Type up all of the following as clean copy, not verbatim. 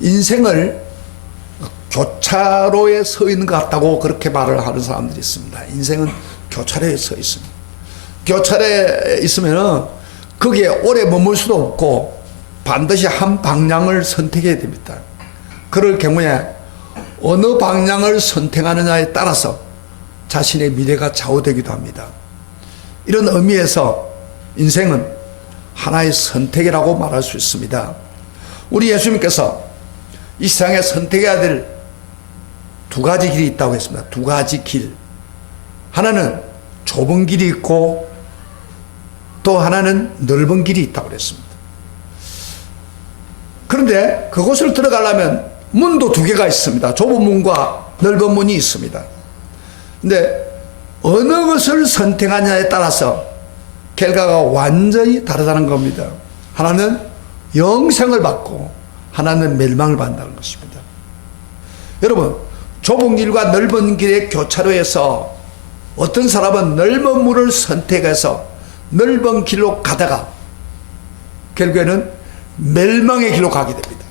인생을 교차로에 서 있는 것 같다고 그렇게 말을 하는 사람들이 있습니다. 인생은 교차로에 서 있습니다. 교차로에 있으면 거기에 오래 머물 수도 없고 반드시 한 방향을 선택해야 됩니다. 그럴 경우에 어느 방향을 선택하느냐에 따라서 자신의 미래가 좌우되기도 합니다. 이런 의미에서 인생은 하나의 선택이라고 말할 수 있습니다. 우리 예수님께서 이 세상에 선택해야 될 두 가지 길이 있다고 했습니다. 두 가지 길. 하나는 좁은 길이 있고 또 하나는 넓은 길이 있다고 그랬습니다. 그런데 그곳을 들어가려면 문도 두 개가 있습니다. 좁은 문과 넓은 문이 있습니다. 근데 어느 것을 선택하냐에 따라서 결과가 완전히 다르다는 겁니다. 하나는 영생을 받고 하나는 멸망을 받는다는 것입니다. 여러분, 좁은 길과 넓은 길의 교차로에서 어떤 사람은 넓은 문을 선택해서 넓은 길로 가다가 결국에는 멸망의 길로 가게 됩니다.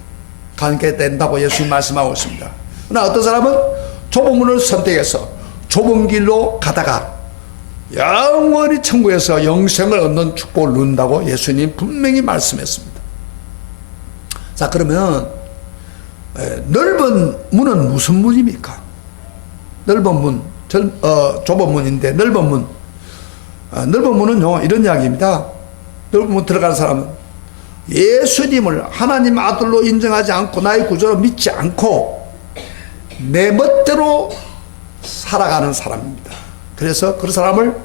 가게 된다고 예수님 말씀하고 있습니다. 그러나 어떤 사람은 좁은 문을 선택해서 좁은 길로 가다가 영원히 천국에서 영생을 얻는 축복을 누린다고 예수님 분명히 말씀했습니다. 자, 그러면 넓은 문은 무슨 문입니까? 넓은 문, 좁은 문인데 넓은 문. 넓은 문은요, 이런 이야기입니다. 넓은 문 들어가는 사람은 예수님을 하나님 아들로 인정하지 않고 나의 구조로 믿지 않고 내 멋대로 살아가는 사람입니다. 그래서 그 사람을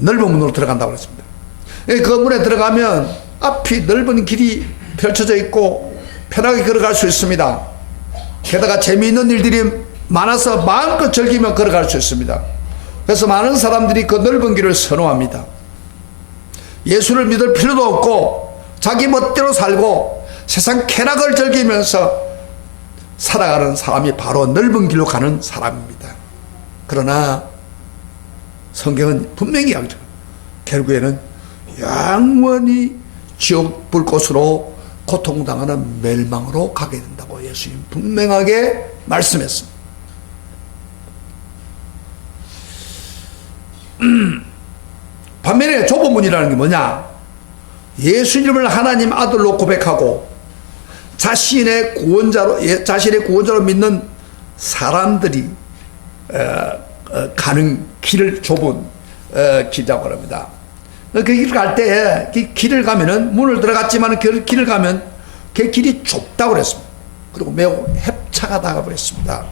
넓은 문으로 들어간다고 했습니다. 그 문에 들어가면 앞이 넓은 길이 펼쳐져 있고 편하게 걸어갈 수 있습니다. 게다가 재미있는 일들이 많아서 마음껏 즐기며 걸어갈 수 있습니다. 그래서 많은 사람들이 그 넓은 길을 선호합니다. 예수를 믿을 필요도 없고 자기 멋대로 살고 세상 쾌락을 즐기면서 살아가는 사람이 바로 넓은 길로 가는 사람입니다. 그러나 성경은 분명히 이야기합니다. 결국에는 영원히 지옥 불꽃으로 고통당하는 멸망으로 가게 된다고 예수님 분명하게 말씀했습니다. 반면에 좁은 문이라는 게 뭐냐? 예수님을 하나님 아들로 고백하고 자신의 구원자로 믿는 사람들이 가는 길을 좁은 길이라고 합니다. 그 길을 갈 때, 그 길을 가면은, 문을 들어갔지만 그 길을 가면 그 길이 좁다고 그랬습니다. 그리고 매우 협착하다고 그랬습니다.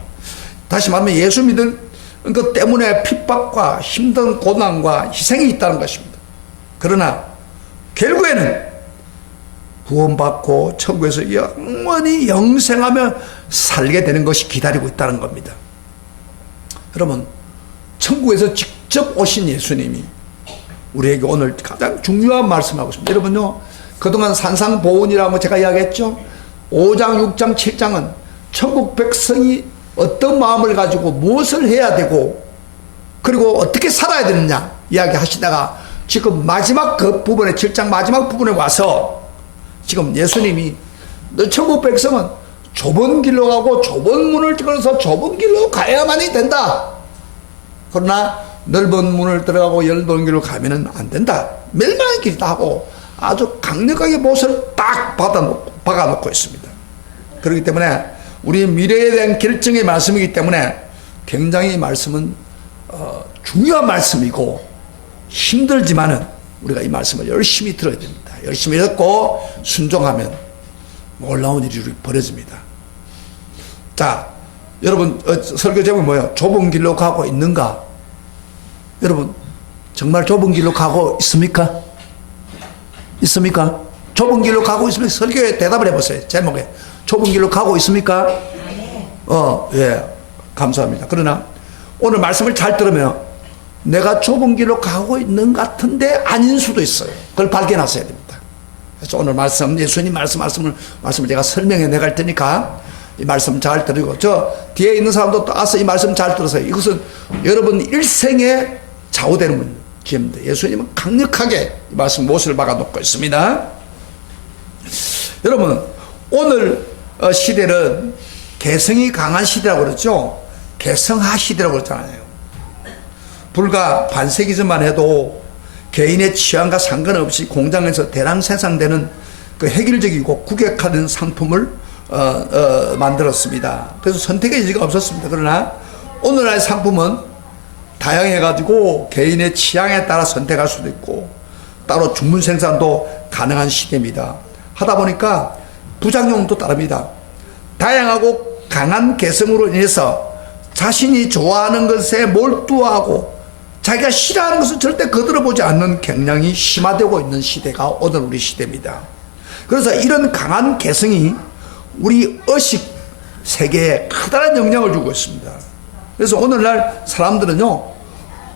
다시 말하면 예수 믿은 것 때문에 핍박과 힘든 고난과 희생이 있다는 것입니다. 그러나 결국에는 구원받고 천국에서 영원히 영생하며 살게 되는 것이 기다리고 있다는 겁니다. 여러분, 천국에서 직접 오신 예수님이 우리에게 오늘 가장 중요한 말씀하고 있습니다. 여러분요, 그동안 산상보훈이라고 제가 이야기했죠. 5장, 6장, 7장은 천국 백성이 어떤 마음을 가지고 무엇을 해야 되고 그리고 어떻게 살아야 되느냐 이야기하시다가 지금 마지막 그 부분에 7장 마지막 부분에 와서 지금 예수님이 너 천국 백성은 좁은 길로 가고 좁은 문을 들어서 좁은 길로 가야만이 된다. 그러나 넓은 문을 들어가고 넓은 길로 가면은 안 된다. 멸망의 길이다 하고 아주 강력하게 못을 딱 박아놓고 있습니다. 그렇기 때문에 우리 미래에 대한 결정의 말씀이기 때문에 굉장히 이 말씀은 중요한 말씀이고 힘들지만은 우리가 이 말씀을 열심히 들어야 됩니다. 열심히 듣고 순종하면 놀라운 일이 벌어집니다. 자, 여러분 설교 제목이 뭐예요? 좁은 길로 가고 있는가? 여러분 정말 좁은 길로 가고 있습니까? 있습니까? 좁은 길로 가고 있으면 설교에 대답을 해보세요. 제목에 좁은 길로 가고 있습니까? 예, 감사합니다. 그러나 오늘 말씀을 잘 들으면 내가 좁은 길로 가고 있는 것 같은데 아닌 수도 있어요. 그걸 발견하셔야 됩니다. 그래서 오늘 말씀, 예수님 말씀을 제가 설명해 내갈 테니까 이 말씀 잘 들으고, 저 뒤에 있는 사람도 또 와서 이 말씀 잘 들으세요. 이것은 여러분 일생에 좌우되는 문제입니다. 예수님은 강력하게 이 말씀 못을 박아놓고 있습니다. 여러분, 오늘 시대는 개성이 강한 시대라고 그러죠. 개성화 시대라고 그러잖아요. 불과 반세기 전만 해도 개인의 취향과 상관없이 공장에서 대량 생산되는 그 획일적이고 구격화된 상품을 만들었습니다. 그래서 선택의 여지가 없었습니다. 그러나 오늘날 상품은 다양해가지고 개인의 취향에 따라 선택할 수도 있고 따로 주문 생산도 가능한 시대입니다. 하다 보니까 부작용도 따릅니다. 다양하고 강한 개성으로 인해서 자신이 좋아하는 것에 몰두하고 자기가 싫어하는 것을 절대 거들어보지 않는 경향이 심화되고 있는 시대가 오늘 우리 시대입니다. 그래서 이런 강한 개성이 우리 의식 세계에 커다란 영향을 주고 있습니다. 그래서 오늘날 사람들은요,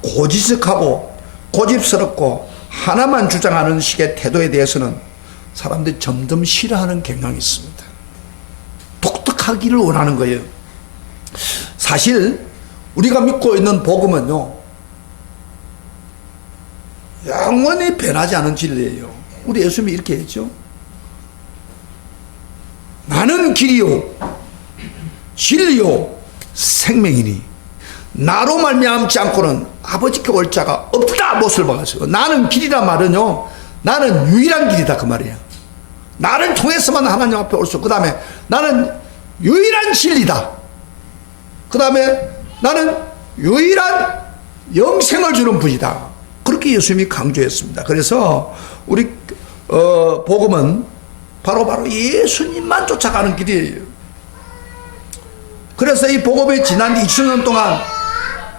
고지식하고 고집스럽고 하나만 주장하는 식의 태도에 대해서는 사람들이 점점 싫어하는 경향이 있습니다. 독특하기를 원하는 거예요. 사실 우리가 믿고 있는 복음은요, 영원히 변하지 않은 진리예요. 우리 예수님이 이렇게 했죠. 나는 길이요 진리요 생명이니 나로 말미암지 않고는 아버지께 올 자가 없다. 못을 박았어요. 나는 길이란 말은요, 나는 유일한 길이다 그 말이에요. 나를 통해서만 하나님 앞에 올 수. 그 다음에 나는 유일한 진리다. 그 다음에 나는 유일한 영생을 주는 분이다. 그렇게 예수님이 강조했습니다. 그래서 우리 복음은 바로 예수님만 쫓아가는 길이에요. 그래서 이 복음이 지난 2000년 동안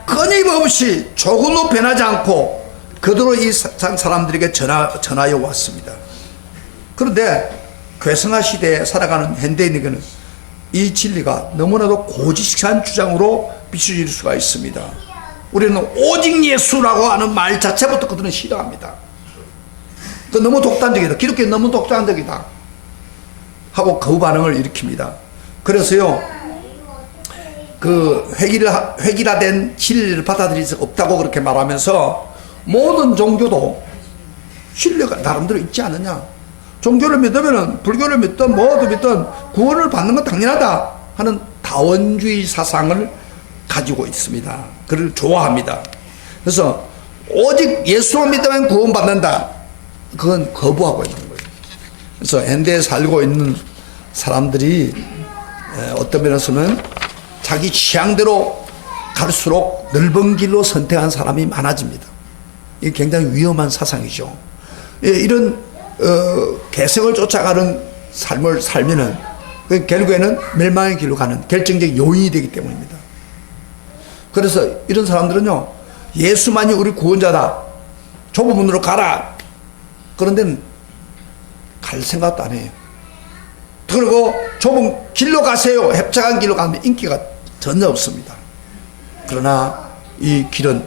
끊임없이 조금도 변하지 않고 그대로 이 사람들에게 전하여 왔습니다. 그런데 괴성화 시대에 살아가는 현대인에게는 이 진리가 너무나도 고지식한 주장으로 비춰질 수가 있습니다. 우리는 오직 예수라고 하는 말 자체부터 그들은 싫어합니다. 그 너무 독단적이다. 기독교 너무 독단적이다 하고 거부 반응을 일으킵니다. 그래서요, 그 획일화된 진리를 받아들일 수 없다고 그렇게 말하면서 모든 종교도 신뢰가 나름대로 있지 않느냐. 종교를 믿으면 불교를 믿든 뭐도 믿든 구원을 받는 건 당연하다 하는 다원주의 사상을 가지고 있습니다. 그를 좋아합니다. 그래서 오직 예수만 믿으면 구원받는다. 그건 거부하고 있는 거예요. 그래서 현대에 살고 있는 사람들이 어떤 면에서는 자기 취향대로 갈수록 넓은 길로 선택한 사람이 많아집니다. 이게 굉장히 위험한 사상이죠. 이런 개성을 쫓아가는 삶을 살면은 결국에는 멸망의 길로 가는 결정적 요인이 되기 때문입니다. 그래서 이런 사람들은요, 예수만이 우리 구원자다, 좁은 문으로 가라, 그런 데는 갈 생각도 안 해요. 그리고 좁은 길로 가세요, 협착한 길로 가면 인기가 전혀 없습니다. 그러나 이 길은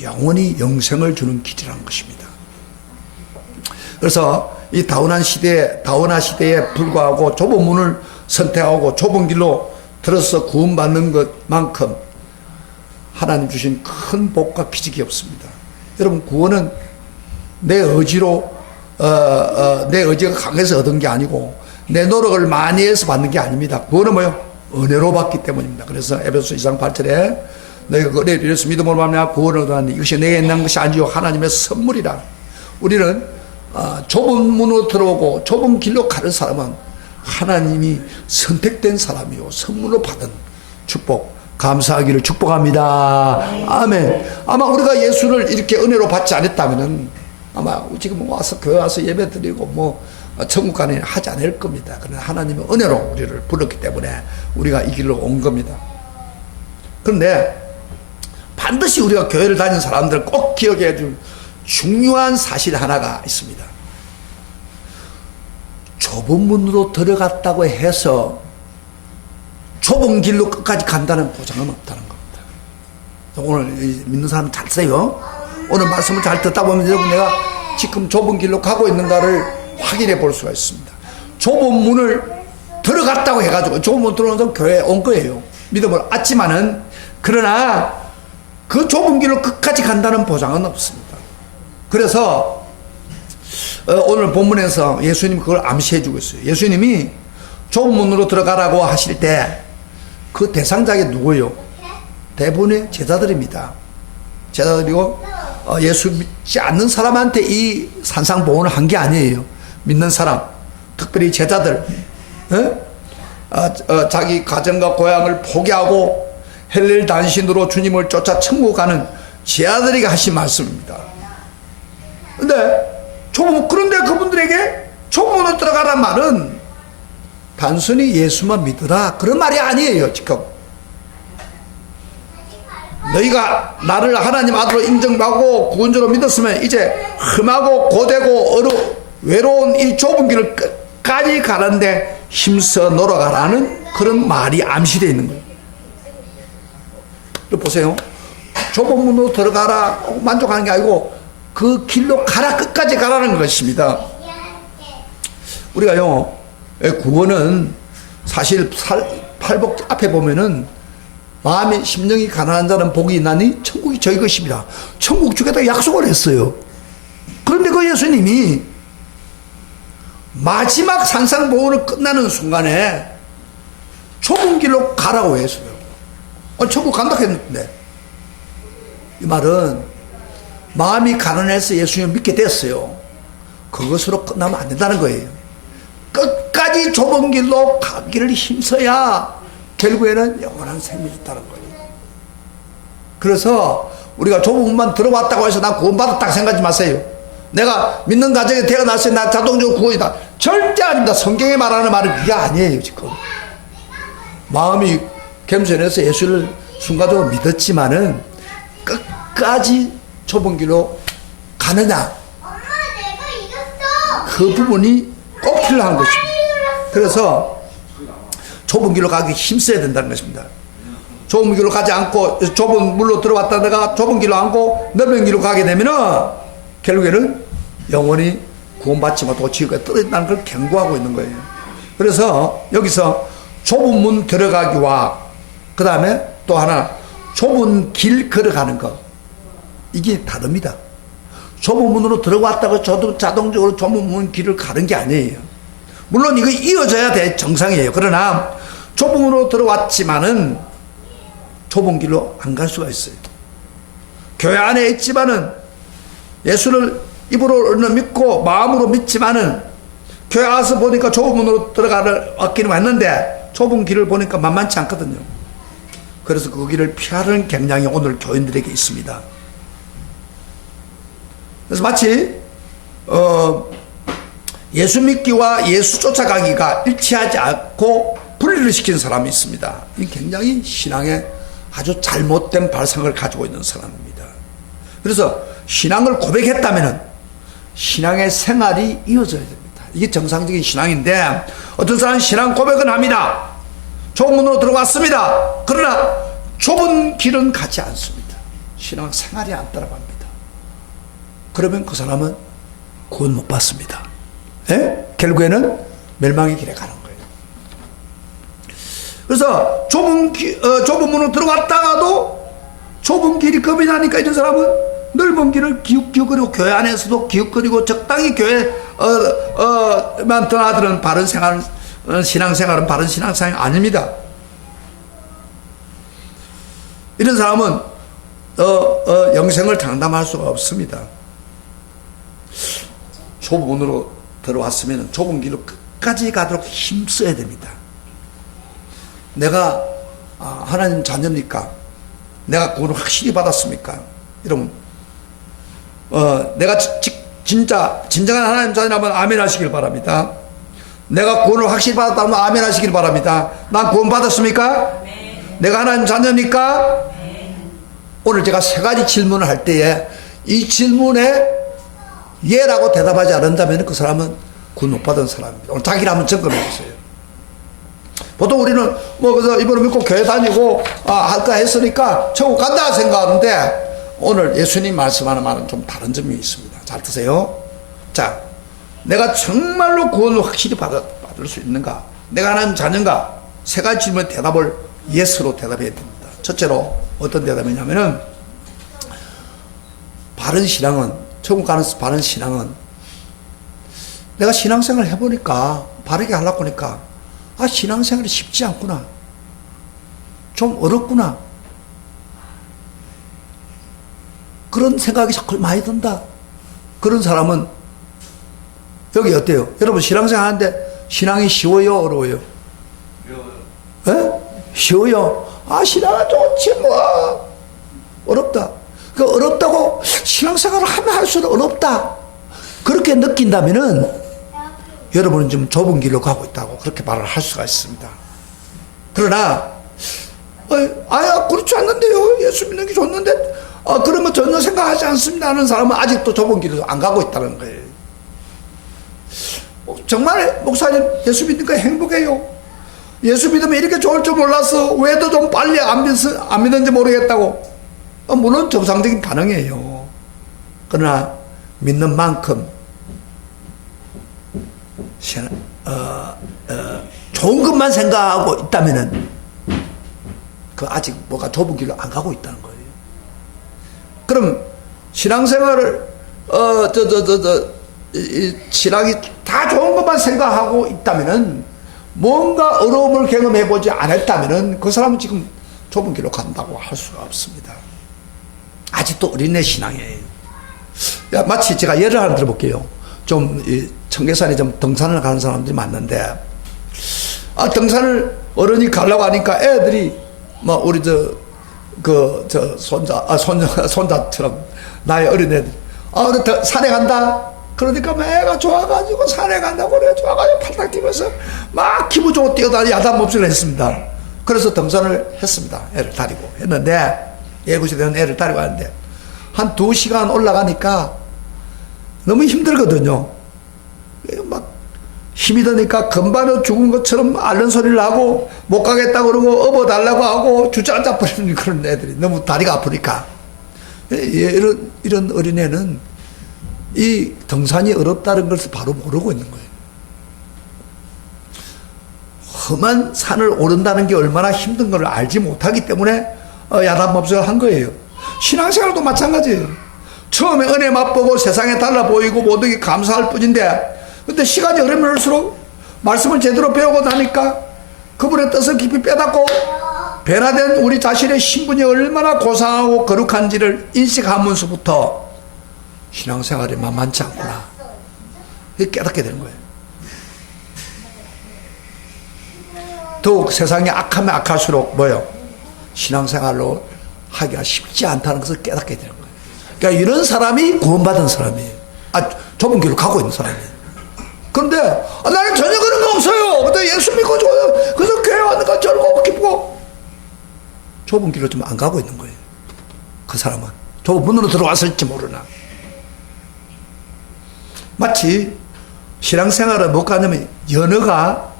영원히 영생을 주는 길이라는 것입니다. 그래서 이 다운화 시대에 불과하고 좁은 문을 선택하고 좁은 길로 들어서 구원받는 것만큼 하나님 주신 큰 복과 기적이 없습니다. 여러분, 구원은 내 의지로 내 의지가 강해서 얻은 게 아니고 내 노력을 많이 해서 받는 게 아닙니다. 구원은 뭐요? 은혜로 받기 때문입니다. 그래서 에베소 2장 8절에 너희가 그 은혜를 이래서 믿음으로 말미암아 구원을 얻었나니 이것이 내게 있는 것이 아니요 하나님의 선물이라. 우리는 좁은 문으로 들어오고 좁은 길로 가는 사람은 하나님이 선택된 사람이요 선물로 받은 축복, 감사하기를 축복합니다. 아멘. 아마 우리가 예수를 이렇게 은혜로 받지 않았다면은 아마 지금 와서 교회 와서 예배 드리고 천국 가는 일 하지 않을 겁니다. 그러나 하나님은 은혜로 우리를 불렀기 때문에 우리가 이 길로 온 겁니다. 그런데 반드시 우리가 교회를 다니는 사람들 꼭 기억해야 될 중요한 사실 하나가 있습니다. 좁은 문으로 들어갔다고 해서 좁은 길로 끝까지 간다는 보장은 없다는 겁니다. 오늘 믿는 사람 잘 써요. 오늘 말씀을 잘 듣다 보면 여러분, 내가 지금 좁은 길로 가고 있는가를 확인해 볼 수가 있습니다. 좁은 문을 들어갔다고 해가지고 좁은 문 들어가서 교회에 온 거예요. 믿음을 얻지만은, 그러나 그 좁은 길로 끝까지 간다는 보장은 없습니다. 그래서 오늘 본문에서 예수님이 그걸 암시해 주고 있어요. 예수님이 좁은 문으로 들어가라고 하실 때 그 대상자가 누구예요? 대부분의 제자들입니다. 제자들이고 예수 믿지 않는 사람한테 이 산상보훈을 한 게 아니에요. 믿는 사람, 특별히 제자들, 자기 가정과 고향을 포기하고 헬릴 단신으로 주님을 쫓아 천국 가는 제자들에게 하신 말씀입니다. 그런데 그분들에게 좁은 문으로 들어가란 말은 단순히 예수만 믿으라 그런 말이 아니에요. 지금 너희가 나를 하나님 아들로 인정하고 구원주로 믿었으면 이제 험하고 고되고 외로운 이 좁은 길을 끝까지 가는데 힘써 놀아가라는 그런 말이 암시되어 있는 거예요. 보세요. 좁은 문으로 들어가라 만족하는 게 아니고 그 길로 가라, 끝까지 가라는 것입니다. 우리가요, 구원은 사실 팔복 앞에 보면은 마음이 심령이 가난한 자는 복이 있나니 천국이 저희 것입니다. 천국 주겠다 약속을 했어요. 그런데 그 예수님이 마지막 산상보훈을 끝나는 순간에 좁은 길로 가라고 했어요. 천국 간다고 했는데 이 말은 마음이 가난해서 예수님을 믿게 됐어요. 그것으로 끝나면 안 된다는 거예요. 끝까지 좁은 길로 가기를 힘써야 결국에는 영원한 생명이 있다는 거예요. 그래서 우리가 좁은 문만 들어왔다고 해서 난 구원받았다고 생각하지 마세요. 내가 믿는 가정에 태어났어요. 나 자동적으로 구원이다. 절대 아닙니다. 성경에 말하는 말은 그게 아니에요. 지금 마음이 겸손해서 예수를 순간적으로 믿었지만은 끝까지 좁은 길로 가느냐, 그 부분이 꼭 필요한 것입니다. 그래서 좁은 길로 가기 힘써야 된다는 것입니다. 좁은 길로 가지 않고 좁은 물로 들어왔다가 좁은 길로 안고 넓은 길로 가게 되면은 결국에는 영원히 구원받지 못하고 지옥에 떨어진다는 걸 경고하고 있는 거예요. 그래서 여기서 좁은 문 들어가기와 그 다음에 또 하나 좁은 길 걸어가는 것, 이게 다릅니다. 좁은 문으로 들어왔다고 저도 자동적으로 좁은 문 길을 가는 게 아니에요. 물론 이거 이어져야 돼 정상이에요. 그러나 좁은 문으로 들어왔지만은 좁은 길로 안 갈 수가 있어요. 교회 안에 있지만은 예수를 입으로는 믿고 마음으로 믿지만은 교회 와서 보니까 좁은 문으로 들어가를 왔기는 왔는데 좁은 길을 보니까 만만치 않거든요. 그래서 그 길을 피하는 경향이 오늘 교인들에게 있습니다. 그래서 마치 예수 믿기와 예수 쫓아가기가 일치하지 않고 분리를 시키는 사람이 있습니다. 이 굉장히 신앙에 아주 잘못된 발상을 가지고 있는 사람입니다. 그래서 신앙을 고백했다면 신앙의 생활이 이어져야 됩니다. 이게 정상적인 신앙인데 어떤 사람은 신앙 고백은 합니다. 좁은 문으로 들어왔습니다. 그러나 좁은 길은 가지 않습니다. 신앙 생활이 안 따라갑니다. 그러면 그 사람은 구원 못 받습니다. 결국에는 멸망의 길에 가는 거예요. 그래서 좁은 문으로 들어갔다가도 좁은 길이 겁이 나니까 이런 사람은 넓은 길을 기웃기웃거리고 교회 안에서도 기웃거리고 적당히 교회만 떠나들은 바른 생활, 신앙생활은 바른 신앙생활이 아닙니다. 이런 사람은 영생을 장담할 수가 없습니다. 좁은 문으로 들어왔으면 좁은 길로 끝까지 가도록 힘써야 됩니다. 내가 하나님 자녀입니까? 내가 구원을 확실히 받았습니까? 여러분, 내가 진정한 하나님 자녀라면 아멘 하시길 바랍니다. 내가 구원을 확실히 받았다면 아멘 하시길 바랍니다. 난 구원 받았습니까? 네. 내가 하나님 자녀입니까? 네. 오늘 제가 세 가지 질문을 할 때에 이 질문에 예라고 대답하지 않는다면 그 사람은 구원 못 받은 사람입니다. 오늘 자기를 한번 점검해 보세요. 보통 우리는 그래서 이번에 믿고 교회 다니고 할까 했으니까 천국 간다 생각하는데 오늘 예수님 말씀하는 말은 좀 다른 점이 있습니다. 잘 드세요. 자, 내가 정말로 구원을 확실히 받을 수 있는가? 내가 하나님 자녀인가? 세 가지 질문의 대답을 예스로 대답해야 됩니다. 첫째로 어떤 대답이냐면은 바른 신앙은, 천국 가는 바른 신앙은 내가 신앙생활을 해보니까 바르게 하려고 하니까 아, 신앙생활이 쉽지 않구나. 좀 어렵구나. 그런 생각이 자꾸 많이 든다. 그런 사람은 여기 어때요? 여러분 신앙생활 하는데 신앙이 쉬워요? 어려워요? 예? 쉬워요. 아, 신앙은 좋지 뭐. 어렵다. 그 어렵다고 신앙생활을 하면 할수록 어렵다. 그렇게 느낀다면은 여러분은 좀 좁은 길로 가고 있다고 그렇게 말을 할 수가 있습니다. 그러나 아야 그렇지 않는데요. 예수 믿는 게 좋는데 그런 거 전혀 생각하지 않습니다 하는 사람은 아직도 좁은 길로 안 가고 있다는 거예요. 정말 목사님 예수 믿는 거 행복해요. 예수 믿으면 이렇게 좋을 줄 몰랐어. 왜 더 좀 빨리 안 믿는지 모르겠다고. 물론 정상적인 반응이에요. 그러나 믿는 만큼 좋은 것만 생각하고 있다면은 그 아직 뭐가 좁은 길로 안 가고 있다는 거예요. 그럼 신앙생활을 신앙이 다 좋은 것만 생각하고 있다면은 뭔가 어려움을 경험해보지 않았다면은 그 사람은 지금 좁은 길로 간다고 할 수가 없습니다. 아직도 어린애 신앙이에요. 마치 제가 예를 하나 들어볼게요. 좀 청계산에 좀 등산을 가는 사람들이 많는데 등산을 어른이 가려고 하니까 애들이 막 우리 손자처럼 나의 어린애들 우리 산에 간다. 그러니까 막 애가 좋아가지고 산에 간다고 그래. 좋아가지고 팔딱 뛰면서 막 기분 좋고 뛰어다니 야단법석을 했습니다. 그래서 등산을 했습니다. 애를 데리고 했는데 예구시 되는 애를 데리고 왔는데 한 2시간 올라가니까 너무 힘들거든요. 막 힘이 드니까 금반은 죽은 것처럼 앓는 소리를 하고 못 가겠다고 그러고 업어달라고 하고 주저앉아 버리는 그런 애들이 너무 다리가 아프니까. 이런 어린애는 이 등산이 어렵다는 것을 바로 모르고 있는 거예요. 험한 산을 오른다는 게 얼마나 힘든 걸 알지 못하기 때문에 야단법석을 한 거예요. 신앙생활도 마찬가지예요. 처음에 은혜 맛보고 세상에 달라 보이고 모든 게 감사할 뿐인데 근데 시간이 흐르면 할수록 말씀을 제대로 배우고 나니까 그분의 뜻을 깊이 깨닫고 변화된 우리 자신의 신분이 얼마나 고상하고 거룩한지를 인식하면서부터 신앙생활이 만만치 않구나 깨닫게 되는 거예요. 더욱 세상이 악하면 악할수록 뭐요? 신앙생활로 하기가 쉽지 않다는 것을 깨닫게 되는 거예요. 그러니까 이런 사람이 구원받은 사람이에요. 좁은 길로 가고 있는 사람이에요. 그런데 나는 전혀 그런 거 없어요. 근데 예수 믿고 좋아요. 그래서 교회 와는 거 즐거워 기쁘고 좁은 길로 좀 안 가고 있는 거예요. 그 사람은 좁은 문으로 들어왔을지 모르나. 마치 신앙생활을 못 가냐면 연어와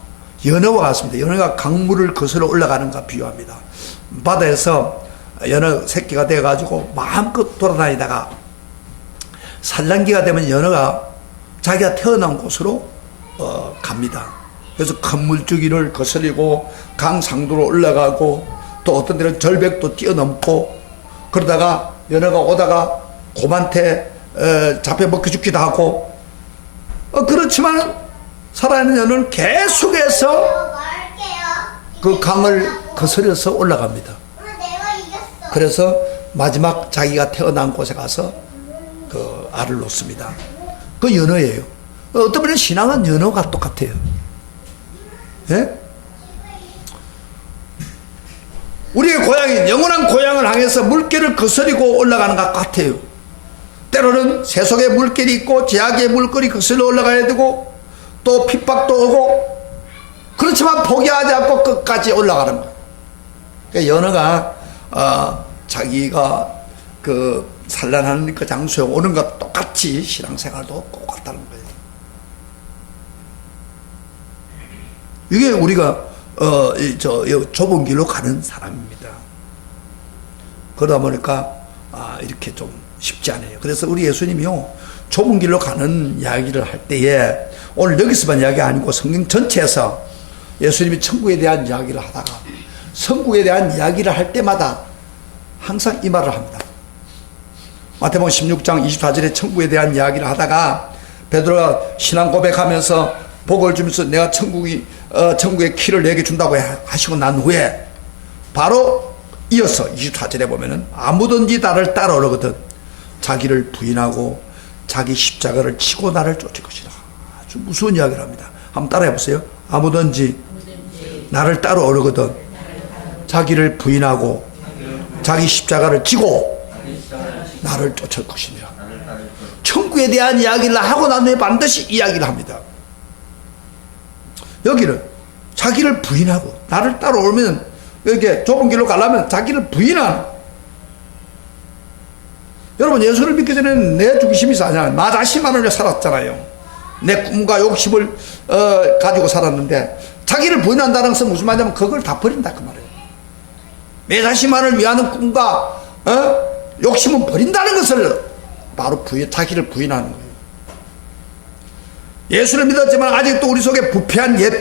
같습니다. 연어가 강물을 거슬러 올라가는 것과 비유합니다. 바다에서 연어 새끼가 돼가지고 마음껏 돌아다니다가 산란기가 되면 연어가 자기가 태어난 곳으로 갑니다. 그래서 큰 물줄기를 거스리고 강 상도로 올라가고 또 어떤 데는 절벽도 뛰어넘고 그러다가 연어가 오다가 곰한테 잡혀 먹혀 죽기도 하고 그렇지만 살아있는 연어는 계속해서 그 강을 거스려서 올라갑니다. 그래서 마지막 자기가 태어난 곳에 가서 그 알을 놓습니다. 그 연어예요. 어떤 분은 신앙은 연어가 똑같아요. 예? 우리의 고향인 영원한 고향을 향해서 물길을 거스리고 올라가는 것 같아요. 때로는 세속의 물길이 있고 제약의 물길이 거슬러 올라가야 되고 또 핍박도 오고 그렇지만 포기하지 않고 끝까지 올라가는 거예요. 그러니까 연어가 자기가 그 산란하는 그 장소에 오는 것 똑같이 신앙생활도 똑같다는 거예요. 이게 우리가 좁은 길로 가는 사람입니다. 그러다 보니까 이렇게 좀 쉽지 않아요. 그래서 우리 예수님이요 좁은 길로 가는 이야기를 할 때에 오늘 여기서만 이야기 아니고 성경 전체에서 예수님이 천국에 대한 이야기를 하다가 천국에 대한 이야기를 할 때마다 항상 이 말을 합니다. 마태복음 16장 24절에 천국에 대한 이야기를 하다가 베드로가 신앙 고백하면서 복을 주면서 내가 천국이 천국의 키를 내게 준다고 하시고 난 후에 바로 이어서 24절에 보면은 아무든지 나를 따라오거든 자기를 부인하고 자기 십자가를 치고 나를 쫓을 것이다. 아주 무서운 이야기를 합니다. 한번 따라해 보세요. 아무든지 나를 따라오거든 자기를 부인하고 자기 십자가를 지고 나를 쫓을 것이니라. 천국에 대한 이야기를 하고 난 후에 반드시 이야기를 합니다. 여기는 자기를 부인하고 나를 따라오면 이렇게 좁은 길로 가려면 자기를 부인하는. 여러분 예수를 믿기 전에는 내 중심이 사냐 나 자신만을 위해 살았잖아요. 내 꿈과 욕심을 가지고 살았는데 자기를 부인한다는 것은 무슨 말이냐면 그걸 다 버린다 그 말이에요. 내 자신만을 위하는 꿈과 욕심은 버린다는 것을 바로 자기를 부인하는 거예요. 예수를 믿었지만 아직도 우리 속에 부패한 옛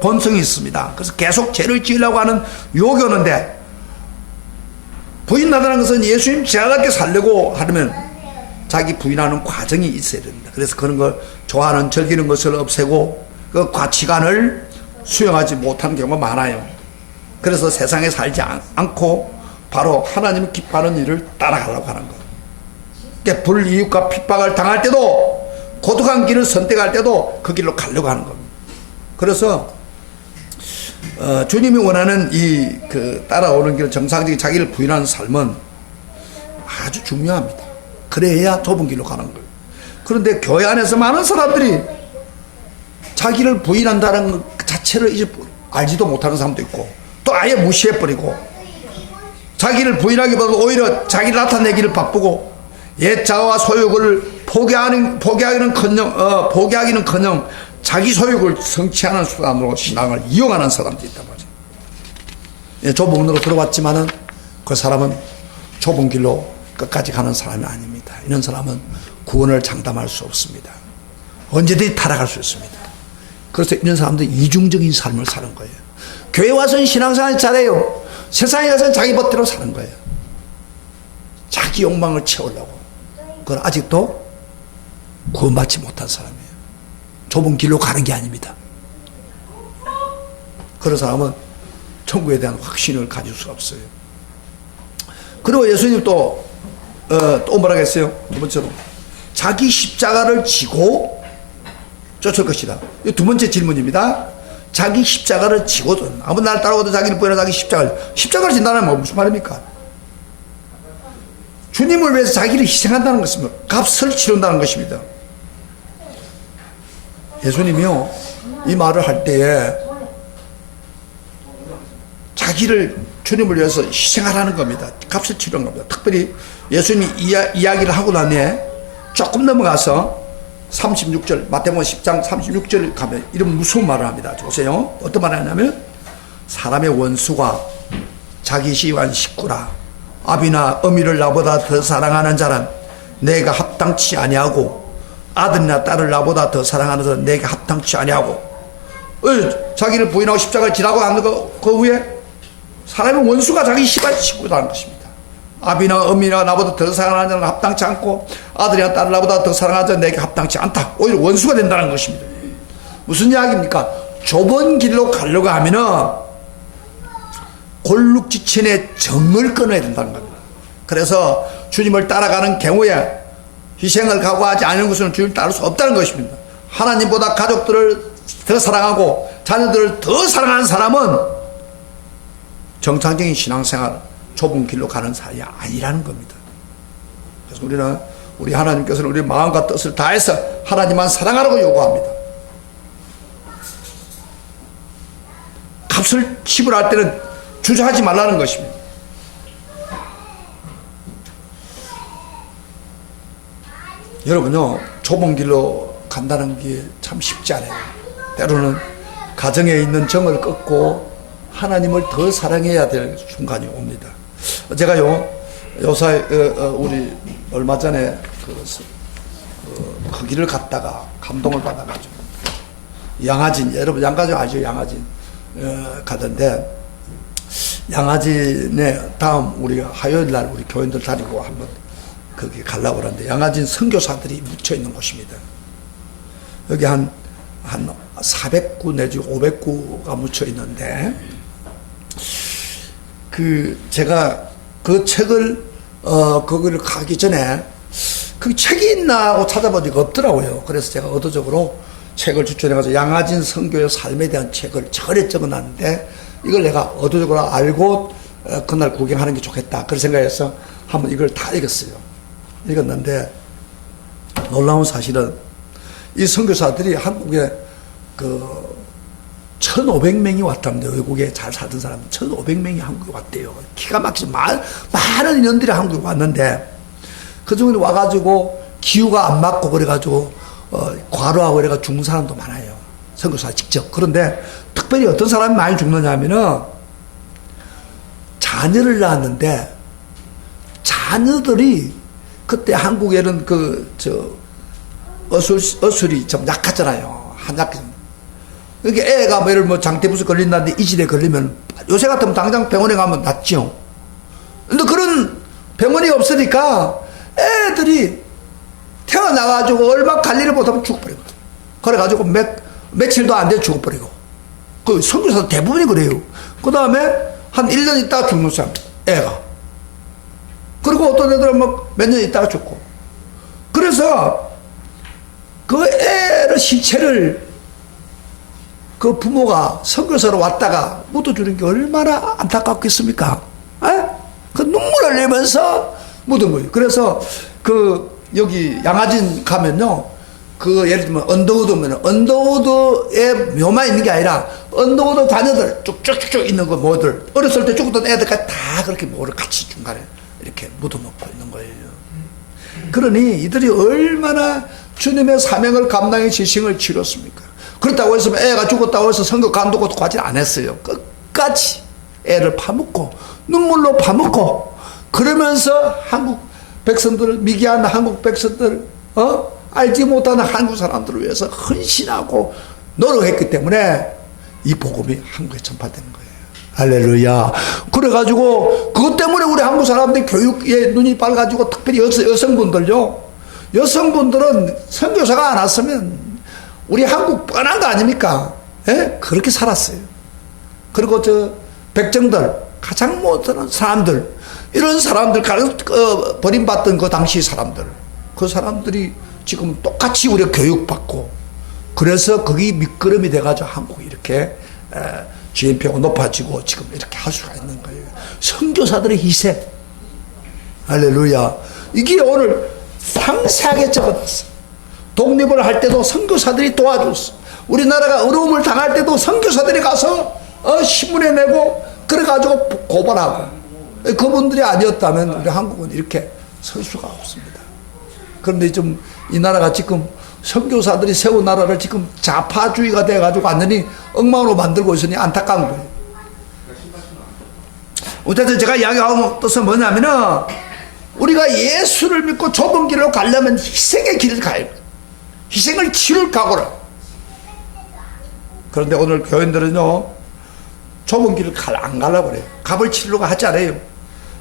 본성이 있습니다. 그래서 계속 죄를 지으려고 하는 욕이 오는데 부인하다는 것은 예수님 제자답게 살려고 하려면 자기 부인하는 과정이 있어야 됩니다. 그래서 그런 걸 좋아하는 즐기는 것을 없애고 그 가치관을 수용하지 못하는 경우가 많아요. 그래서 세상에 살지 않고 바로 하나님을 기뻐하는 일을 따라가려고 하는 거예요. 그러니까 불이익과 핍박을 당할 때도 고독한 길을 선택할 때도 그 길로 가려고 하는 겁니다. 그래서 주님이 원하는 그 따라오는 길 정상적인 자기를 부인하는 삶은 아주 중요합니다. 그래야 좁은 길로 가는 거예요. 그런데 교회 안에서 많은 사람들이 자기를 부인한다는 것 자체를 이제 알지도 못하는 사람도 있고 또 아예 무시해버리고 자기를 부인하기보다 오히려 자기를 나타내기를 바쁘고 옛 자아와 소욕을 포기하기는커녕 자기 소욕을 성취하는 수단으로 신앙을 이용하는 사람들이 있단 말이에요. 예, 좁은 문으로 들어왔지만은 그 사람은 좁은 길로 끝까지 가는 사람이 아닙니다. 이런 사람은 구원을 장담할 수 없습니다. 언제든지 타락할 수 있습니다. 그래서 이런 사람들은 이중적인 삶을 사는 거예요. 교회 와서는 신앙생활 잘해요. 세상에 가서는 자기 멋대로 사는 거예요. 자기 욕망을 채우려고. 그건 아직도 구원받지 못한 사람이에요. 좁은 길로 가는 게 아닙니다. 그런 사람은 천국에 대한 확신을 가질 수가 없어요. 그리고 예수님 또 뭐라고 했어요? 두 번째로 자기 십자가를 지고 쫓을 것이다. 이 두 번째 질문입니다. 자기 십자가를 지고든 아무 날 따라오든 자기를 부인하고 자기 십자가를 진다는 건 무슨 말입니까? 주님을 위해서 자기를 희생한다는 것입니다. 값을 치른다는 것입니다. 예수님이요 이 말을 할 때에 자기를 주님을 위해서 희생하라는 겁니다. 값을 치르는 겁니다. 특별히 예수님이 이야기를 하고 난 뒤에 조금 넘어가서 36절 마태복음 10장 36절 가면 이런 무서운 말을 합니다. 보세요. 어떤 말을 하냐면 사람의 원수가 자기 시한 식구라 아비나 어미를 나보다 더 사랑하는 자는 내가 합당치 아니하고 아들이나 딸을 나보다 더 사랑하는 자는 내가 합당치 아니하고 자기를 부인하고 십자가를 지라고 하는 그 후에 사람의 원수가 자기 시한 식구라는 것입니다. 아비나 어미나 나보다 더 사랑하는 자는 합당치 않고 아들이나 딸을 나보다 더 사랑하는 자는 내게 합당치 않다. 오히려 원수가 된다는 것입니다. 무슨 이야기입니까? 좁은 길로 가려고 하면은 골육지천의 정을 끊어야 된다는 겁니다. 그래서 주님을 따라가는 경우에 희생을 각오하지 않은 것은 주님을 따를 수 없다는 것입니다. 하나님보다 가족들을 더 사랑하고 자녀들을 더 사랑하는 사람은 정상적인 신앙생활 좁은 길로 가는 사람이 아니라는 겁니다. 그래서 우리 하나님께서는 우리 마음과 뜻을 다해서 하나님만 사랑하라고 요구합니다. 값을 지불할 때는 주저하지 말라는 것입니다. 여러분요 좁은 길로 간다는 게 참 쉽지 않아요. 때로는 가정에 있는 정을 끊고 하나님을 더 사랑해야 될 순간이 옵니다. 제가요 요새 우리 얼마 전에 그 길을 갔다가 감동을 받아가지고 양화진 여러분 양화진 아시죠? 양화진 가던데 양화진에 다음 우리가 화요일 날 우리 교인들 데리고 한번 거기 가려고 그러는데 양화진 선교사들이 묻혀 있는 곳입니다. 여기 한 한 400구 내지 500구가 묻혀 있는데, 제가 그 책을, 거기를 가기 전에 그 책이 있나 하고 찾아보니까 없더라고요. 그래서 제가 의도적으로 책을 추천해가지고 양아진 선교의 삶에 대한 책을 절에 적어놨는데, 이걸 내가 의도적으로 알고 그날 구경하는 게 좋겠다. 그런 생각해서 한번 이걸 다 읽었어요. 읽었는데, 놀라운 사실은 이 선교사들이 한국에 1,500명이 왔답니다. 외국에 잘 살던 사람 1,500명이 한국에 왔대요. 기가 막히죠. 많은 인원들이 한국에 왔는데, 그 중에 와가지고 기후가 안 맞고 그래가지고 과로하고 그래가 죽는 사람도 많아요. 선교사 직접. 그런데 특별히 어떤 사람이 많이 죽느냐 하면은, 자녀를 낳았는데 자녀들이 그때 한국에는 어술이 좀 약하잖아요. 그러니까 애가 뭐 예를 뭐 장태부스 걸린다는데 이질에 걸리면 요새 같으면 당장 병원에 가면 낫죠. 근데 그런 병원이 없으니까 애들이 태어나가지고 얼마 관리를 못하면 죽어버리고, 그래가지고 며칠도 안 돼 죽어버리고. 그 선교사도 대부분이 그래요. 그 다음에 한 1년 있다가 죽는 사람, 애가. 그리고 어떤 애들은 막 몇 년 있다가 죽고. 그래서 그 애의 시체를 그 부모가 선교사로 왔다가 묻어주는 게 얼마나 안타깝겠습니까? 그 눈물 흘리면서 묻은 거예요. 그래서 여기 양아진 가면요, 예를 들면 언더우드에 묘만 있는 게 아니라 언더우드 자녀들 쭉쭉쭉 있는 거 뭐들 어렸을 때 죽었던 애들까지 다 그렇게 뭐를 같이 중간에 이렇게 묻어놓고 있는 거예요. 그러니 이들이 얼마나 주님의 사명을 감당해 지생을 치렀습니까? 그렇다고 해서 애가 죽었다고 해서 선교 간두고 가지 안 했어요. 끝까지 애를 파묻고 눈물로 파묻고, 그러면서 한국 백성들, 미개한 한국 백성들, 알지 못하는 한국 사람들을 위해서 헌신하고 노력했기 때문에 이 복음이 한국에 전파되는 거예요. 할렐루야. 그래가지고 그것 때문에 우리 한국 사람들이 교육에 눈이 밝아지고, 특별히 여성분들요. 여성분들은 선교사가 안 왔으면 우리 한국 뻔한 거 아닙니까? 그렇게 살았어요. 그리고 백정들, 가장 못하는 사람들, 이런 사람들, 버림받던 그 당시 사람들, 그 사람들이 지금 똑같이 우리가 교육받고, 그래서 거기 밑거름이 돼가지고 한국이 이렇게 GNP가 높아지고 지금 이렇게 할 수가 있는 거예요. 선교사들의 희생. 할렐루야. 이게 오늘 상세하게 적어놨어. 독립을 할 때도 선교사들이 도와줬어. 우리나라가 어려움을 당할 때도 선교사들이 가서 신문에 내고 그래가지고 고발하고. 그분들이 아니었다면 우리 한국은 이렇게 설 수가 없습니다. 그런데 좀 이 나라가 지금 선교사들이 세운 나라를 지금 좌파주의가 돼가지고 완전히 엉망으로 만들고 있으니 안타까운 거예요. 어쨌든 제가 이야기하고 뜻은 뭐냐면은, 우리가 예수를 믿고 좁은 길로 가려면 희생의 길을 가야 돼요. 희생을 치를 각오라. 그런데 오늘 교인들은요, 좁은 길을 안 가려고 그래요. 값을 치려고 하지 않아요.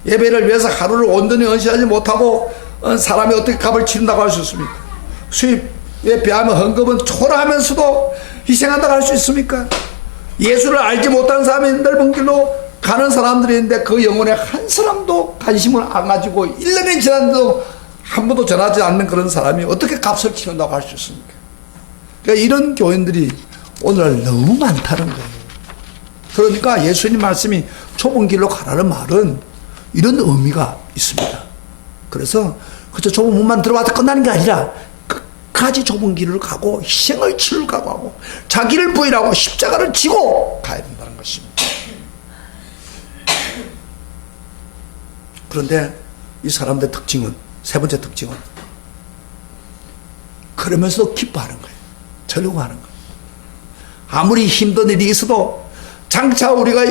예배를 위해서 하루를 온전히 헌신하지 못하고 사람이 어떻게 값을 치른다고 할 수 있습니까? 수입에 비하면 헌금은 초라하면서도 희생한다고 할 수 있습니까? 예수를 알지 못하는 사람이 넓은 길로 가는 사람들이 있는데 그 영혼에 한 사람도 관심을 안 가지고 1년이 지났는데도 한 번도 전하지 않는 그런 사람이 어떻게 값을 치른다고 할 수 있습니까? 그러니까 이런 교인들이 오늘 너무 많다는 거예요. 그러니까 예수님 말씀이 좁은 길로 가라는 말은 이런 의미가 있습니다. 그래서 그저 좁은 문만 들어와서 끝나는 게 아니라 끝까지 좁은 길을 가고 희생을 치를 각오하고 자기를 부인하고 십자가를 지고 가야 된다는 것입니다. 그런데 이 사람들의 특징은, 세 번째 특징은 그러면서도 기뻐하는 거예요. 즐거워하는 거예요. 아무리 힘든 일이 있어도 장차 우리가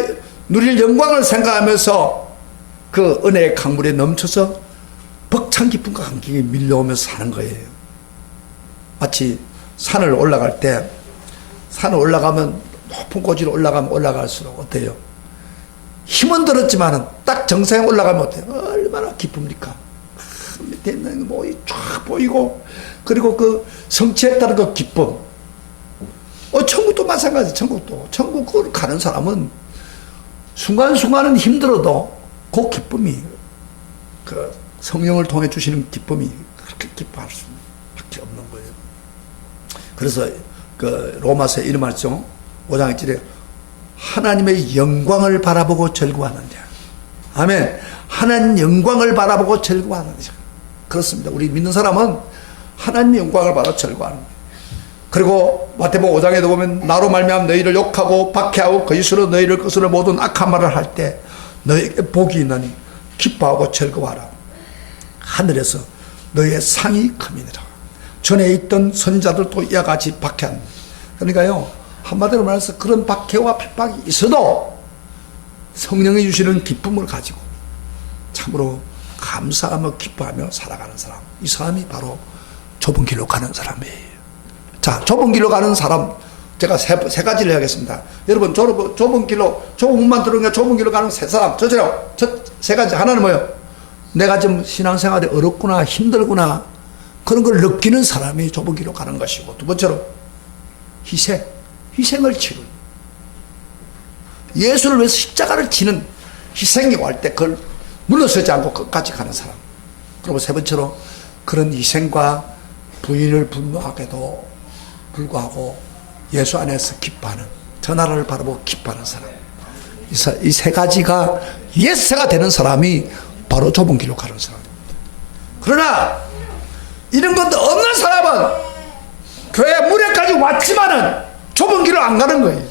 누릴 영광을 생각하면서 그 은혜의 강물에 넘쳐서 벅찬 기쁨과 감격이 밀려오면서 사는 거예요. 마치 산을 올라갈 때, 산을 올라가면, 높은 고지로 올라가면 올라갈수록 어때요? 힘은 들었지만은 딱 정상에 올라가면 어때요? 얼마나 기쁩니까? 밑에 있는 뭐 쫙 보이고, 그리고 그 성취했다는 그 기쁨. 천국도 마찬가지. 천국을 가는 사람은 순간순간은 힘들어도 그 기쁨이, 그 성령을 통해 주시는 기쁨이 그렇게 기뻐할 수밖에 없는 거예요. 그래서 그 로마서에 이런 말이죠. 5장 1절에 하나님의 영광을 바라보고 즐거워하는 자. 아멘. 하나님 영광을 바라보고 즐거워하는 자. 그렇습니다. 우리 믿는 사람은 하나님의 영광을 바라보고 즐거워하는 거예요. 그리고 마태복음 5장에도 보면 나로 말미암아 너희를 욕하고 박해하고 거짓으로 너희를 거스르 모든 악한 말을 할 때 너희에게 복이 있나니 기뻐하고 즐거워하라. 하늘에서 너희의 상이 큼이니라. 전에 있던 선자들도 이와 같이 박해한. 그러니까요, 한마디로 말해서 그런 박해와 핍박이 있어도 성령이 주시는 기쁨을 가지고 참으로 감사하며 기뻐하며 살아가는 사람, 이 사람이 바로 좁은 길로 가는 사람이에요. 자, 좁은 길로 가는 사람, 제가 세 가지를 하겠습니다. 여러분, 좁은 길로, 좁은 문만 들어오니까 좁은 길로 가는 세 사람, 저 세 가지. 하나는 뭐예요? 내가 좀 신앙생활이 어렵구나, 힘들구나, 그런 걸 느끼는 사람이 좁은 길로 가는 것이고, 두 번째로 희생을 치는, 예수를 위해서 십자가를 지는 희생이 올 때 그걸 물러서지 않고 끝까지 가는 사람. 그리고 세 번째로 그런 희생과 부인을 분노하게도 불구하고 예수 안에서 기뻐하는, 저 나라를 바라보고 기뻐하는 사람. 이 세 가지가 예세가 되는 사람이 바로 좁은 길로 가는 사람입니다. 그러나 이런 것도 없는 사람은 교회 문에까지 왔지만은 좁은 길로 안 가는 거예요.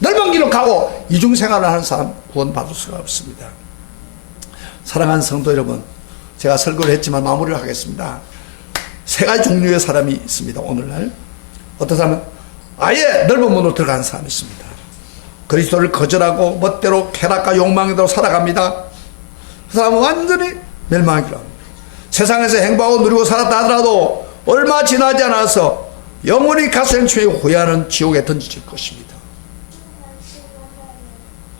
넓은 길로 가고 이중생활을 하는 사람 구원받을 수가 없습니다. 사랑하는 성도 여러분, 제가 설교를 했지만 마무리를 하겠습니다. 세 가지 종류의 사람이 있습니다. 오늘날 어떤 사람은 아예 넓은 문으로 들어가는 사람이 있습니다. 그리스도를 거절하고 멋대로 쾌락과 욕망대로 살아갑니다. 그 사람은 완전히 멸망의 길로 합니다. 세상에서 행복하고 누리고 살았다 하더라도 얼마 지나지 않아서 영원히 가스행초에 후회하는 지옥에 던지질 것입니다.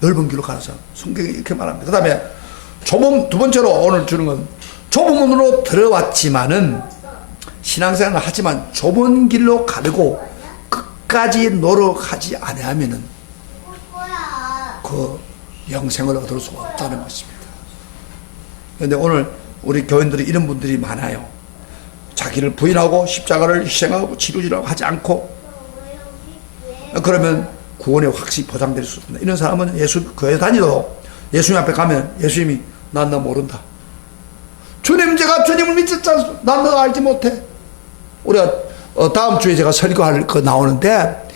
넓은 길로 가는 사람, 성경이 이렇게 말합니다. 그 다음에 두 번째로 오늘 주는 건 좁은 문으로 들어왔지만은 신앙생활을 하지만 좁은 길로 가려고 끝까지 노력하지 아니하면은 그 영생을 얻을 수 없다는 것입니다. 그런데 오늘 우리 교인들이 이런 분들이 많아요. 자기를 부인하고 십자가를 희생하고 치료지라고 하지 않고, 그러면 구원이 확실히 보장될 수 없습니다. 이런 사람은 예수 교회 다니도 예수님 앞에 가면 예수님이 난 너 모른다. 주님, 제가 주님을 믿었잖아. 난 너 알지 못해. 우리가 다음 주에 제가 설교할 거 나오는데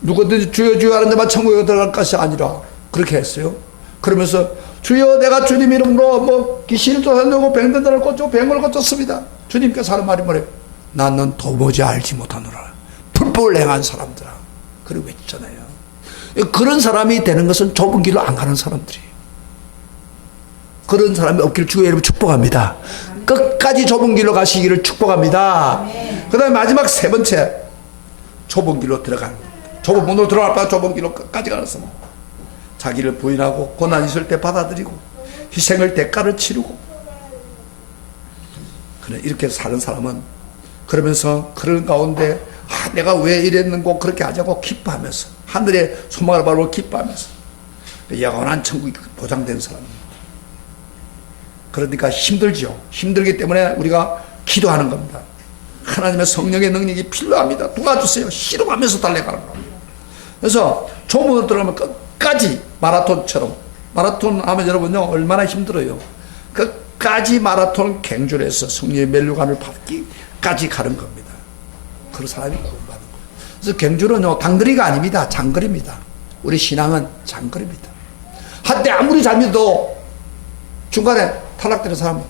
누구든지 주여 주여 하는 데만 천국에 들어갈 것이 아니라 그렇게 했어요. 그러면서 주여 내가 주님 이름으로 뭐 귀신을 쫓아내고 병든 자를 고치고 병을 고쳤습니다. 주님께서 하는 말이 뭐래요? 나는 도무지 알지 못하노라. 불법을 행한 사람들아. 그리고 했잖아요. 그런 사람이 되는 것은 좁은 길로 안 가는 사람들이에요. 그런 사람이 없기를 주의 이름으로 축복합니다. 끝까지 좁은 길로 가시기를 축복합니다. 그 다음에 마지막 세 번째, 좁은 길로 들어가는 겁니다. 좁은 문으로 들어갈 바 좁은 길로 끝까지 가는 사람. 자기를 부인하고 고난 있을 때 받아들이고 희생을 대가를 치르고, 그래 이렇게 사는 사람은 그러면서 그런 가운데 내가 왜 이랬는고 그렇게 하자고 기뻐하면서 하늘의 소망을 바라보고 기뻐하면서 영원한 천국이 보장된 사람입니다. 그러니까 힘들죠. 힘들기 때문에 우리가 기도하는 겁니다. 하나님의 성령의 능력이 필요합니다. 도와주세요. 싫어하면서 달려가는 겁니다. 그래서 조문으로 들어가면 끝까지 마라톤처럼, 마라톤 하면 여러분요 얼마나 힘들어요. 끝까지 마라톤 갱주를 해서 성령의 멸류관을 받기까지 가는 겁니다. 그런 사람이 구원받는 거예요. 그래서 갱주는요 단거리가 아닙니다. 장거리입니다. 우리 신앙은 장거리입니다. 한때 아무리 잘 믿어도 중간에 탈락되는 사람은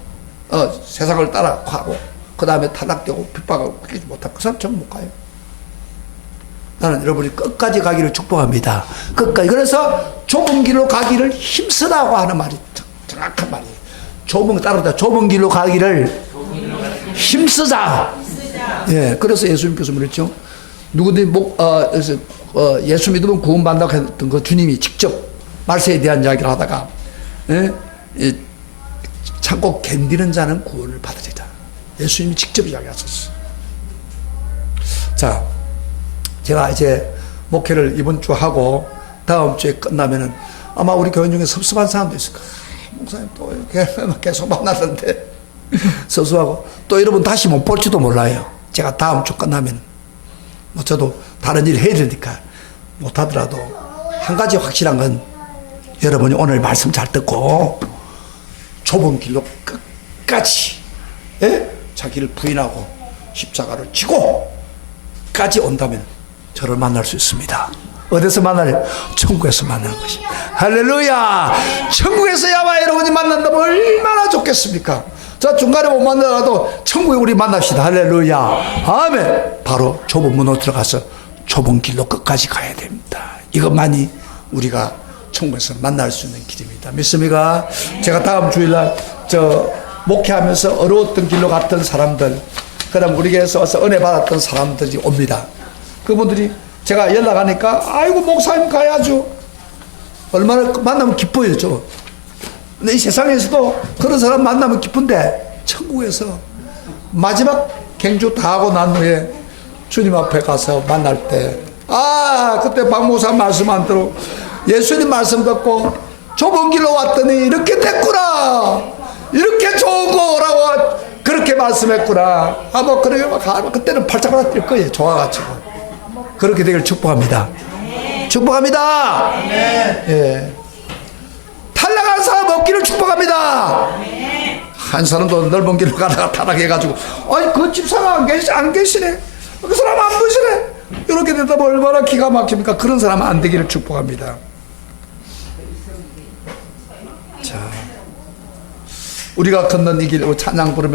세상을 따라가고 그 다음에 탈락되고 핍박하고 바뀌지 못하고 그 사람 전 못 가요. 나는 여러분이 끝까지 가기를 축복합니다. 끝까지. 그래서 좁은 길로 가기를 힘쓰라고 하는 말이 정확한 말이에요. 좁은 길로 가기를 힘쓰자. 예, 그래서 예수님께서 그랬죠. 누구든지 예수 믿으면 구원받는다고 했던 거 주님이 직접 말세에 대한 이야기를 하다가 참고 견디는 자는 구원을 받으리라. 예수님이 직접 이야기하셨어요. 자, 제가 이제 목회를 이번 주 하고 다음 주에 끝나면은 아마 우리 교인 중에 섭섭한 사람도 있을 거예요. 목사님 또 이렇게 계속 만났는데 섭섭하고 또 여러분 다시 못 볼지도 몰라요. 제가 다음 주 끝나면 뭐 저도 다른 일 해야 되니까 못하더라도 한 가지 확실한 건 여러분이 오늘 말씀 잘 듣고 좁은 길로 끝까지 자기를 부인하고 십자가를 지고까지 온다면 저를 만날 수 있습니다. 어디서 만나요? 천국에서 만나는 것입니다. 할렐루야! 천국에서야만 여러분이 만난다면 얼마나 좋겠습니까? 자, 중간에 못 만나더라도 천국에 우리 만납시다. 할렐루야! 아멘! 바로 좁은 문으로 들어가서 좁은 길로 끝까지 가야 됩니다. 이것만이 우리가 천국에서 만날 수 있는 길입니다. 믿습니까? 제가 다음 주일날 목회하면서 어려웠던 길로 갔던 사람들, 그 다음 우리 교회에서 와서 은혜 받았던 사람들이 옵니다. 그분들이 제가 연락하니까 아이고 목사님 가야죠. 얼마나 만나면 기뻐요. 저. 근데 이 세상에서도 그런 사람 만나면 기쁜데 천국에서 마지막 경주 다 하고 난 후에 주님 앞에 가서 만날 때 그때 박 목사 말씀 안 들어 예수님 말씀 듣고 좁은 길로 왔더니 이렇게 됐구나, 이렇게 좋은 거라고 그렇게 말씀했구나. 뭐 그러게 그때는 팔짝팔짝 뛸 거예요. 좋아가지고. 그렇게 되길 축복합니다. 축복합니다. 예. 탈락한 사람 없기를 축복합니다. 한 사람도 넓은 길로 가다가 타락해가지고 아니 그 집사가 안 계시네, 그 사람 안 보시네, 이렇게 되다 보면 얼마나 기가 막힙니까? 그런 사람은 안 되기를 축복합니다. 자, 우리가 걷는 이 길 찬양 부르면